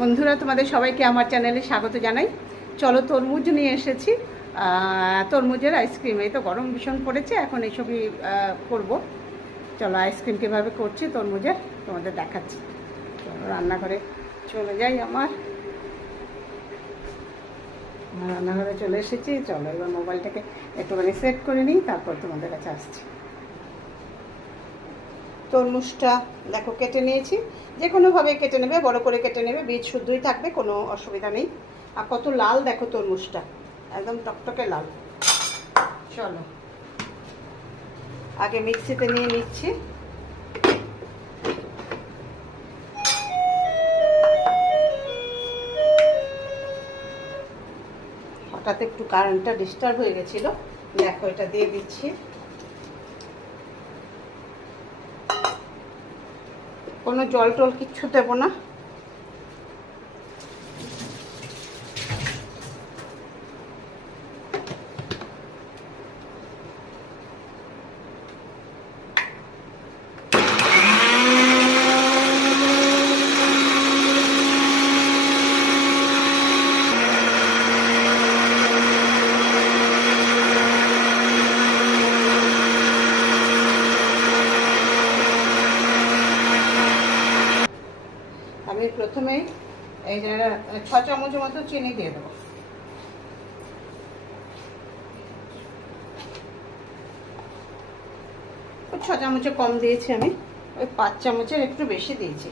বন্ধুরা, তোমাদের সবাইকে আমার চ্যানেলে স্বাগত জানাই। চলো, তরমুজ নিয়ে এসেছি, তরমুজের আইসক্রিম। এই তো গরম ভীষণ পড়েছে, এখন এইসবই করব। চলো, আইসক্রিম কীভাবে করছি তরমুজের তোমাদের দেখাচ্ছি। চলো, রান্নাঘরে চলে যাই। আমার রান্নাঘরে চলে এসেছি। চলো, এবার মোবাইলটাকে একটুখানি সেট করে নিই, তারপর তোমাদের কাছে আসছি। তরমুজটা দেখো কেটে নিয়েছি, যে কোনোভাবে কেটে নেবে, বড় করে কেটে নেবে, বীজ শুদ্ধই থাকবে, কোনো অসুবিধা নেই। আর কত লাল দেখো তরমুজটা, একদম টকটকে লাল। চলো, আগে মিক্সিতে নিয়ে নিচ্ছি। হঠাৎ একটু কারেন্টটা ডিস্টার্ব হয়ে গেছিলো, দেখো এটা দিয়ে দিচ্ছি। কোনো জল টল কিচ্ছু দেবো না। আমি প্রথমে এই যে 6 চামচের মতো চিনি দিয়ে দেবো। ওই 6 চামচে কম দিয়েছি আমি, ওই 5 চামচের একটু বেশি দিয়েছি।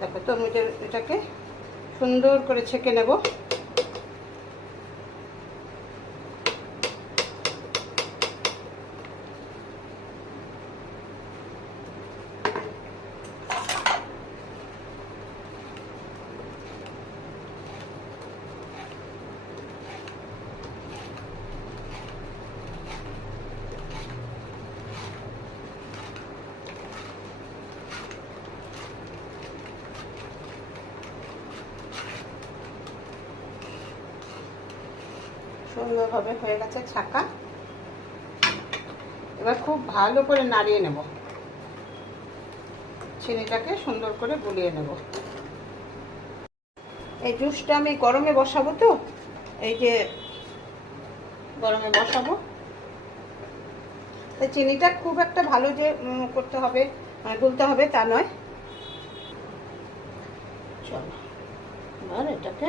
দেখো, তরমুজের এটাকে সুন্দর করে ছেঁকে নেব। সুন্দরভাবে হয়ে গেছে ছাকা। এবার খুব ভালো করে নাড়িয়ে নেব, চিনিটাকে সুন্দর করে গুলিয়ে নেব। এই জুসটা আমি গরমে বসাবো, তো এই যে গরমে বসাবো, তাই চিনিটা খুব একটা ভালো যে করতে হবে, গুলতে হবে তা নয়। চলো, এবার এটাকে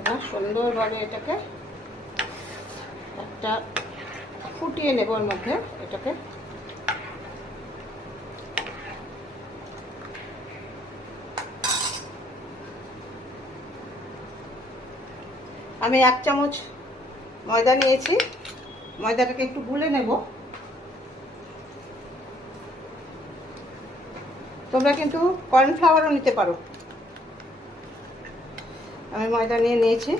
এবার সুন্দরভাবে এটাকে একটা ফুটিয়ে নেব ওর মধ্যে। এটাকে আমি 1 চামচ ময়দা নিয়েছি, ময়দাটাকে একটু গুলে নেব। তোমরা কিন্তু কর্নফ্লাওয়ারও নিতে পারো। আমি ময়দা নিয়ে নিয়েছি।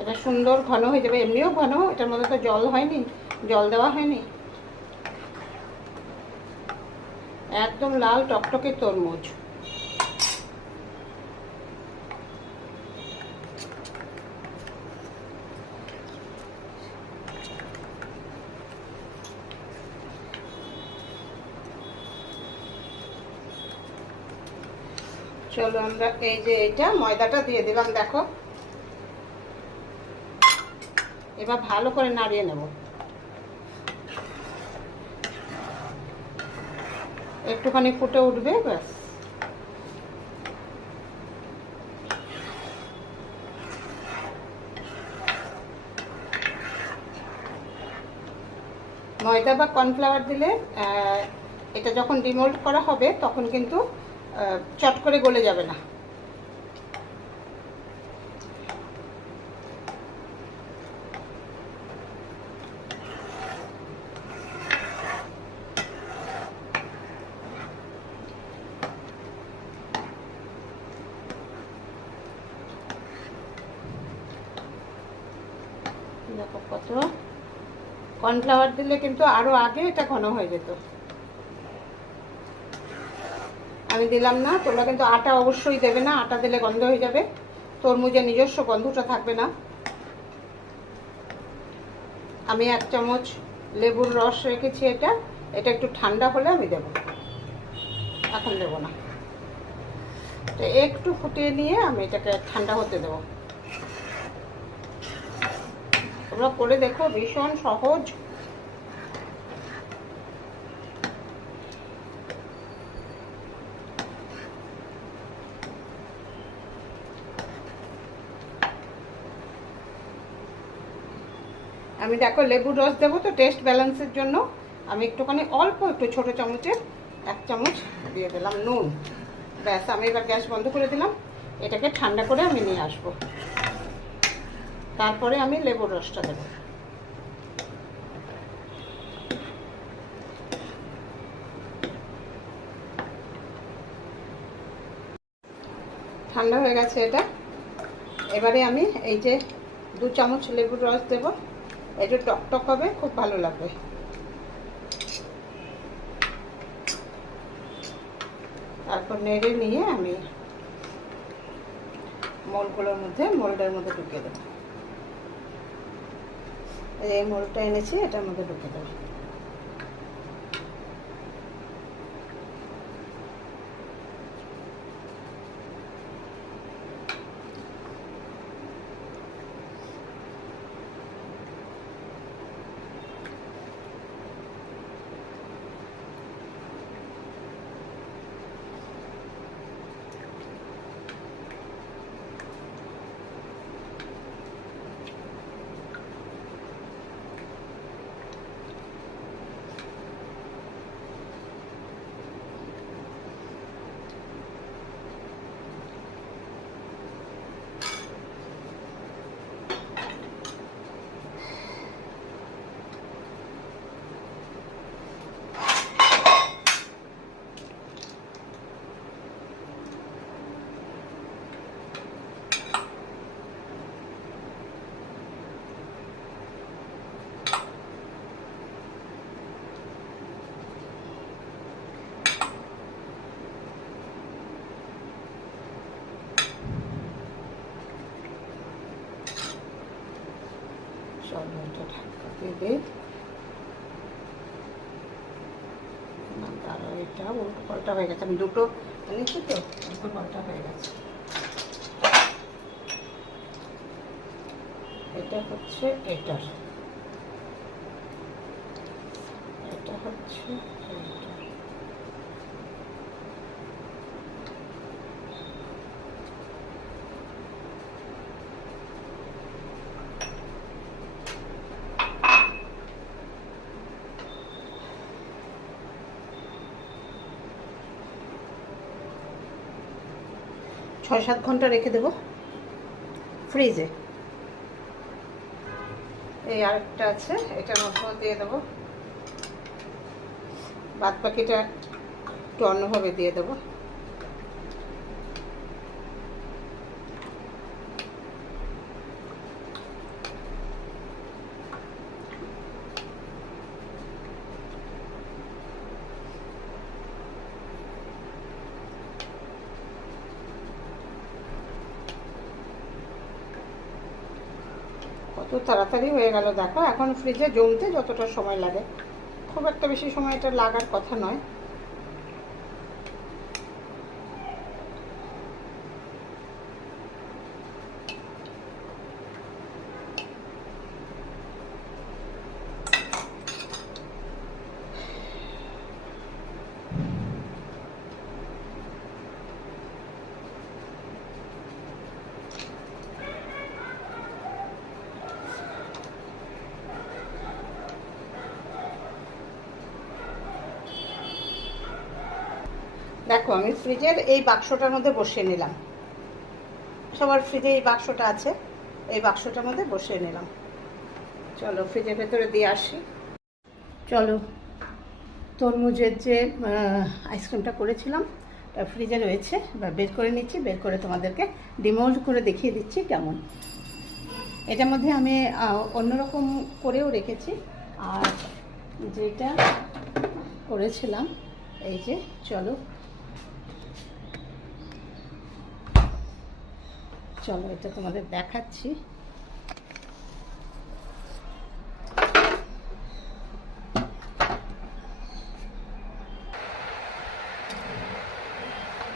এটা সুন্দর ঘন হয়ে যাবে, এমনিও ঘন, এটার মধ্যে তো জল হয়নি, জল দেওয়া হয়নি। একদম লাল টকটকে তরমুজ। চলো, আমরা এই যে এটা ময়দাটা দিয়ে দিলাম, দেখো। এবার ভালো করে নাড়িয়ে নেব, একটুখানি ফুটে উঠবে, ব্যাস। ময়দা বা কর্নফ্লাওয়ার দিলে এটা যখন ডিমোল্ড করা হবে তখন কিন্তু চট করে গলে যাবে না। দেখো কত, কর্নফ্লাওয়ার দিলে কিন্তু আরো আগে এটা ঘন হয়ে যেত। আমি দিলাম না। তোমরা কিন্তু আটা অবশ্যই দেবে না, আটা দিলে গন্ধ হয়ে যাবে, তরমুজের নিজস্ব গন্ধটা থাকবে না। আমি 1 চামচ লেবুর রস রেখেছি, এটা একটু ঠান্ডা হলে আমি দেব, এখন দেব না। তো একটু ফুটিয়ে নিয়ে আমি এটাকে ঠান্ডা হতে দেব। তোমরা করে দেখো, ভীষণ সহজ। আমি দেখো লেবুর রস দেবো তো টেস্ট ব্যালেন্সের জন্য আমি একটুখানি একটু ছোট চামচের 1 চামচ দিয়ে দিলাম নুন। ব্যাস, আমি এবার গ্যাস বন্ধ করে দিলাম। এটাকে ঠান্ডা করে আমি নিয়ে আসব, তারপরে আমি লেবুর রসটা দেবো। ঠান্ডা হয়ে গেছে এটা। এবারে আমি এই যে 2 চামচ লেবুর রস দেব, একটু টকটক হবে, খুব ভালো লাগবে। তারপর নেড়ে নিয়ে আমি মোল্ডের মধ্যে ঢুকিয়ে দেবো। এই মোল্ডটা এনেছি, এটার মধ্যে ঢুকিয়ে দেবো। এটা ঢাকা দেবে। এটা উল্টো পাল্টা হয়ে গেছে, আমি দুটো এনেছি তো উল্টো পাল্টা হয়ে গেছে। এটা হচ্ছে এটা হচ্ছে এইটা। 6-7 ঘন্টা রেখে দেবো ফ্রিজে। এই আরেকটা আছে, এটার মধ্যে দিয়ে দেবো। বাদ বাকিটা একটু অন্যভাবে দিয়ে দেবো। কত তাড়াতাড়ি হয়ে গেল দেখো। এখন ফ্রিজে জমতে যতটা সময় লাগে, খুব একটা বেশি সময় এটা লাগার কথা নয়। দেখো আমি ফ্রিজের এই বাক্সটার মধ্যে বসিয়ে নিলাম। সবার ফ্রিজে এই বাক্সটা আছে, এই বাক্সটার মধ্যে বসিয়ে নিলাম। চলো ফ্রিজের ভেতরে দিয়ে আসি। চলো, তরমুজের যে আইসক্রিমটা করেছিলাম তা ফ্রিজে রয়েছে, এবার বের করে নিচ্ছি। বের করে তোমাদেরকে ডিমোল্ড করে দেখিয়ে দিচ্ছি কেমন। এটার মধ্যে আমি অন্যরকম করেও রেখেছি, আর যেটা করেছিলাম এই যে, চলো চলো এটা তোমাদের দেখাচ্ছি।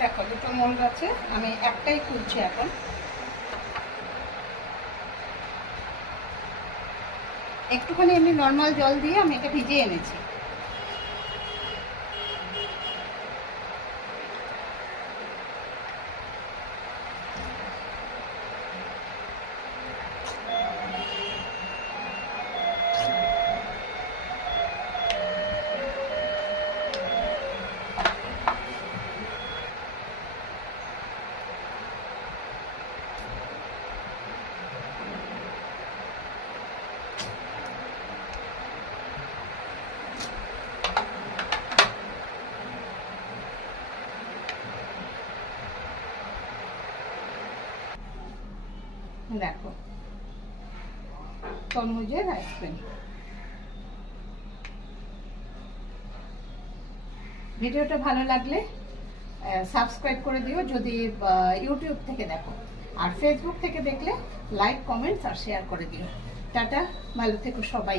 দেখো দুটো মোল্ড আছে, আমি একটাই খুলছি এখন। একটুখানি এমনি নর্মাল জল দিয়ে আমি এটা ভিজিয়ে এনেছি। দেখো তরমুজের আইসক্রিম। ভিডিওটা ভালো লাগলে সাবস্ক্রাইব করে দিও যদি ইউটিউব থেকে দেখো, আর ফেসবুক থেকে দেখলে লাইক, কমেন্টস আর শেয়ার করে দিও। টাটা, ভালো থেকো সবাই।